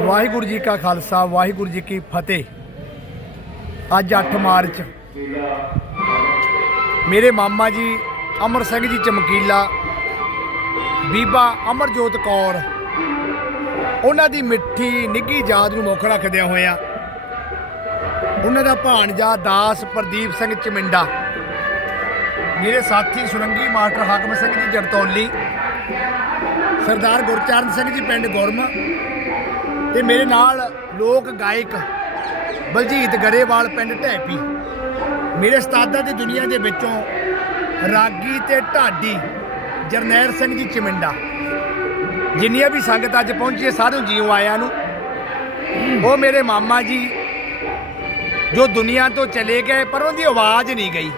ਵਾਹਿਗੁਰੂ ਜੀ ਕਾ ਖਾਲਸਾ, ਵਾਹਿਗੁਰੂ ਜੀ ਕੀ ਫਤਿਹ। ਅੱਜ 8 ਮਾਰਚ। ਮੇਰੇ ਮਾਮਾ ਜੀ ਅਮਰ ਸਿੰਘ ਜੀ ਚਮਕੀਲਾ, ਬੀਬਾ ਅਮਰਜੋਤ ਕੌਰ, ਉਹਨਾਂ ਦੀ ਮਿੱਠੀ ਨਿੱਗੀ ਯਾਦ ਨੂੰ ਮੁੱਖ ਰੱਖਦਿਆਂ ਹੋਇਆਂ, ਉਹਨਾਂ ਦਾ ਭਾਣਜਾ ਦਾਸ ਪ੍ਰਦੀਪ ਸਿੰਘ ਚਮਿੰਡਾ ਮੇਰੇ ਸਾਥੀ ਸੁਰੰਗੀ ਮਾਸਟਰ ਹਾਕਮ ਸਿੰਘ ਜੀ ਜਰਤੌਲੀ ਸਰਦਾਰ ਗੁਰਚਰਨ ਸਿੰਘ ਜੀ ਪਿੰਡ ਗੁਰਮ ਤੇ ਮੇਰੇ ਨਾਲ ਲੋਕ ਗਾਇਕ ਬਲਜੀਤ ਗਰੇਵਾਲ ਪਿੰਡ ਢੈਪੀ। ਮੇਰੇ ਉਸਤਾਦਾਂ ਦੀ ਦੁਨੀਆ ਦੇ ਵਿੱਚੋਂ ਰਾਗੀ ਤੇ ਢਾਡੀ ਜਰਨੈਲ ਸਿੰਘ ਜੀ ਚਮਿੰਡਾ। ਜਿੰਨੀਆਂ ਵੀ ਸੰਗਤ ਅੱਜ ਪਹੁੰਚੀ ਹੈ, ਸਾਰਿਆਂ ਨੂੰ ਜੀਓ ਆਇਆਂ ਨੂੰ। ਉਹ ਮੇਰੇ ਮਾਮਾ ਜੀ ਜੋ ਦੁਨੀਆ ਤੋਂ ਚਲੇ ਗਏ, ਪਰ ਉਹਦੀ ਆਵਾਜ਼ ਨਹੀਂ ਗਈ।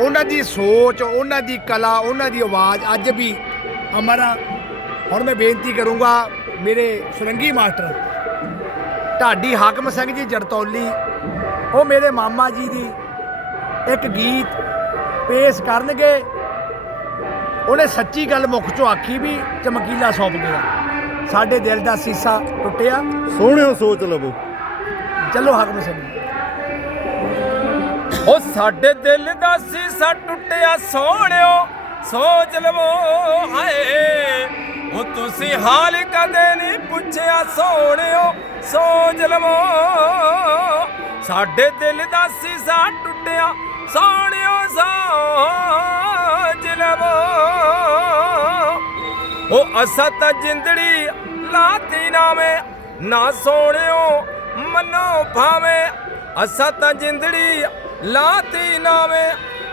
ਉਹਨਾਂ ਦੀ ਸੋਚ ਉਹਨਾਂ ਦੀ ਕਲਾ ਉਹਨਾਂ ਦੀ ਆਵਾਜ਼ ਅੱਜ ਵੀ ਅਮਰ ਆ। ਹੁਣ ਮੈਂ ਬੇਨਤੀ ਕਰੂੰਗਾ ਮੇਰੇ ਸੁਰੰਗੀ ਮਾਸਟਰ ਢਾਡੀ ਹਾਕਮ ਸਿੰਘ ਜੀ ਜਰਤੌਲੀ ਉਹ ਮੇਰੇ ਮਾਮਾ ਜੀ ਦੀ ਇੱਕ ਗੀਤ ਪੇਸ਼ ਕਰਨਗੇ। ਉਹਨੇ ਸੱਚੀ ਗੱਲ ਮੁੱਖ ਚੋਂ ਆਖੀ ਵੀ ਚਮਕੀਲਾ ਸੌਂਪ ਗਿਆ। ਸਾਡੇ ਦਿਲ ਦਾ ਸੀਸਾ ਟੁੱਟਿਆ। ਸੋਹਣਿਓ ਸੋਚ ਲਵੋ। ਚਲੋ ਹਾਕਮ ਸਿੰਘ ਜੀ। ਉਹ ਸਾਡੇ ਦਿਲ ਦਾ ਸੀਸਾ ਟੁੱਟਿਆ ਸੋਹਣਿਓ, ਸੋਚ ਲਵੋ ਹਾਏ ਉਹ ਤੁਸੀਂ ਹਾਲ ਕਦੇ ਨਹੀਂ ਪੁੱਛਿਆ ਸੋਹਣਿਓ, ਸੋਚ ਲਵੋ। ਸਾਡੇ ਦਿਲ ਦਾ ਸੀਸਾ ਟੁੱਟਿਆ ਸੋਹਣਿਓ, ਸੋਚ ਲਵੋ। ਉਹ ਅਸਾਂ ਤਾਂ ਜਿੰਦੜੀ ਲਾਤੀ ਨਾਵੇਂ ਨਾ ਸੋਹਣਿਓ, ਮਨੋ ਭਾਵੇਂ ਅਸਾਂ ਤਾਂ ਜਿੰਦੜੀ ਲਾਤੀ ਨਾਵੇ,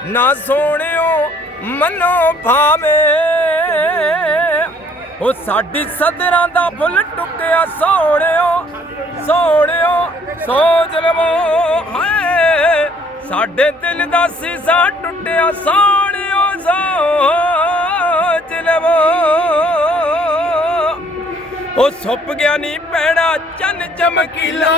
ਨਾ ਸੋਹਣਿਓ, ਮਨੋ ਭਾਵੇਂ। ਉਹ ਸਾਡੀ ਸਦਰਾਂ ਦਾ ਫੁੱਲ ਟੁੱਟਿਆ, ਸੋਹਣਿਓ ਸੋਹਣਿਓ ਸੋਚ ਲਵੋ ਹਾਏ, ਸਾਡੇ ਦਿਲ ਦਾ ਸੀਸਾ ਟੁੱਟਿਆ, ਸੋਹਣਿਓ ਸੋਚ ਲਵੋ ਉਹ ਸੁੱਪ ਗਿਆ ਨਹੀਂ ਪੈਣਾ ਚੰਨ ਚਮਕੀਲਾ।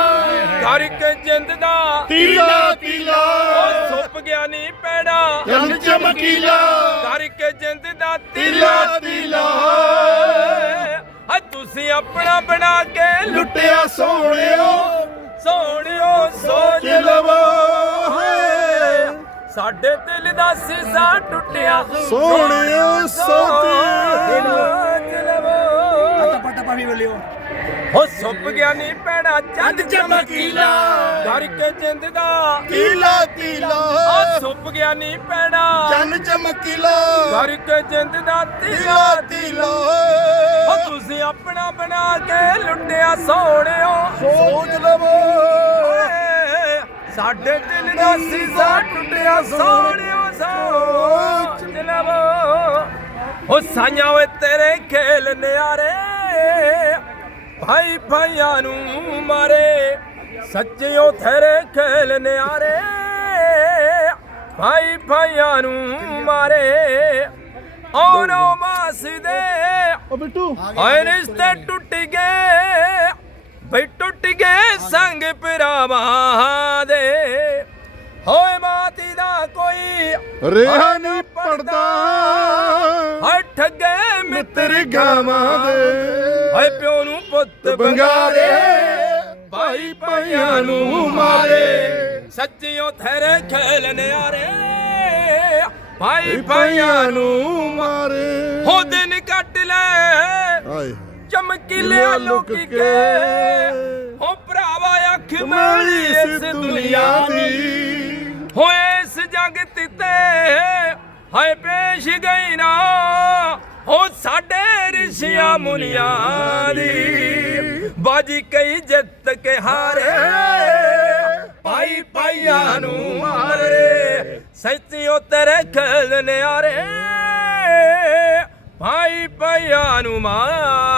ਕਰਕੇ ਜਿੰਦ ਦਾ। ਤੀਲਾ ਤੀਲਾ। ਉਹ ਸੁੱਪ ਗਿਆ ਨਹੀਂ ਪੈਣਾ। ਚੰਨ ਚਮਕੀਲਾ। ਕਰਕੇ ਜਿੰਦ ਦਾ ਤੀਲਾ ਤੀਲਾ ਆ ਤੁਸੀਂ ਆਪਣਾ ਬਣਾ ਕੇ ਲੁੱਟਿਆ ਸੋਹਣਿਓ। ਸੋਹਣਿਓ ਸੋਚ ਚਲਵੋ ਸਾਡੇ ਦਿਲ ਦਾ ਸੀਸਾ ਟੁੱਟਿਆ। ਸੋਹਣਿਓ ਸੋਚ ਲਵੋ ਟੱਪਾ ਟੱਪਾ ਵੀ ਬੋਲਿਓ ਹੋ ਸੁੱਪ ਗਿਆ ਨਹੀਂ ਪੈਣਾ ਚੰਦ ਚਮਕੀਲਾ ਕਰਕੇ ਜਿੰਦ ਦਾ। ਤੀਲਾ ਤੀਲਾ ਆ ਸੁੱਪ ਗਿਆ ਨਹੀਂ ਪੈਣਾ ਚੰਨ ਚਮਕੀਲਾ ਕਰਕੇ ਜਿੰਦ ਦਾ ਤੀਲਾ ਤੀਲਾ ਉਹ ਤੁਸੀਂ ਆਪਣਾ ਬਣਾ ਕੇ ਲੁੱਟਿਆ ਸੋਹਣਿਓ। ਸੋਚ ਲਵੋ। ਸਾਡੇ ਦਿਲ ਦਾ ਸੀਸਾ ਟੁੱਟਿਆ ਸੋਹਣਿਓ ਸੋਚ। ਲਵੋ। ਉਹ ਸਾਈਆਂ ਓਏ ਤੇਰੇ ਖੇਲ ਨਿਆਰੇ। ਭਾਈ ਭਾਈਆਂ ਨੂੰ ਮਾਰੇ ਸੱਚਿਓ ਤੇਰੇ ਖੇਲ ਨਿਆਰੇ। ਭਾਈ ਭਾਈਆਂ ਨੂੰ ਮਾਰੇ ਔਰੋਂ ਮਾਸਦੇ ਓ ਬਿੱਟੂ। ਹਾਏ ਰਿਸ਼ਤੇ ਟੁੱਟ ਗਏ ਬਈ ਟੁੱਟ ਗਏ ਸੰਗ ਭਰਾਵਾਂ ਦੇ। ਹੋਏ ਮਾਤੀ ਦਾ ਕੋਈ ਰਿਹਾ ਨਹੀਂ ਪੜਦਾ। ਮਿੱਤਰ ਗਾਵਾਂ ਦੇ। ਹਾਏ ਪਿਓ ਨੂੰ ਪੁੱਤ ਬੰਗਾਰੇ ਭਾਈ ਭਾਈਆਂ ਨੂੰ ਮਾਰੇ। ਸੱਚਿਓ ਥੇਰੇ ਖੇਲ ਨਿਆਰੇ ਭਾਈ ਭਾਈਆਂ ਨੂੰ ਮਾਰੇ। ਹੋ ਦਿਨ ਕੱਟ ਲੈ ਹਾਏ। ਚਮਕੀਲਿਆ ਲੁਕ ਕੇ। ਹੋ ਭਰਾਵਾ ਅੱਖ ਮੇਰੀ ਇਸ ਦੁਨੀਆ ਦੀ। ਹੋਏ ਇਸ ਜਗਤ ਤੇ ਹਾਏ ਪੇਸ਼ ਗਈ ਨਾ। ਸਾਡੇ ਰਿਸ਼ੀਆਂ ਮੁਨੀਆਂ ਦੀ ਬਾਜੀ ਕਈ ਜਿੱਤ ਕੇ ਹਾਰੇ। ਪਾਈ ਪਾਈਆਂ ਨੂੰ ਮਾਰੇ ਸੱਚਿਓ ਤੇਰੇ ਖਲ ਨਿਆਰੇ। ਭਾਈ ਪਾਈਆਂ ਨੂੰ ਮਾਰੇ।